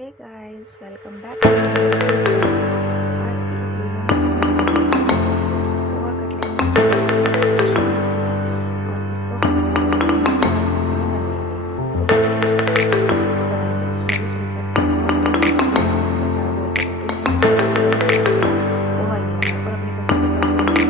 Hey guys, welcome back to my YouTube channel. आज की इस वीडियो में पोहा कटलेट स्पेशल और इसको हम आज बनाएंगे। तो बनाएंगे तो चलिए शुरू करते हैं। चार बोल पोहा लिया है और अपनी पसंद की सब्जी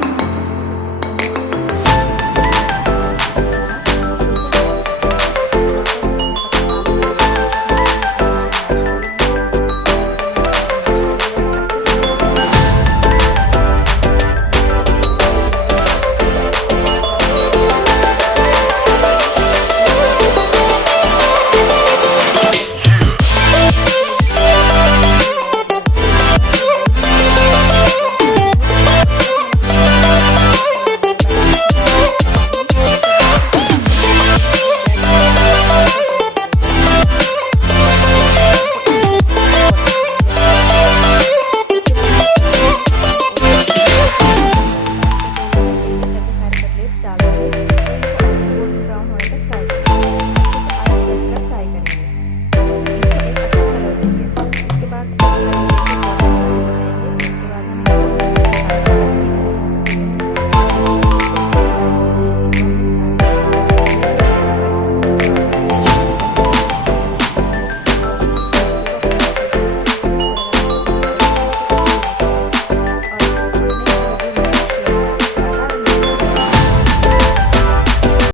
डाल देंगे।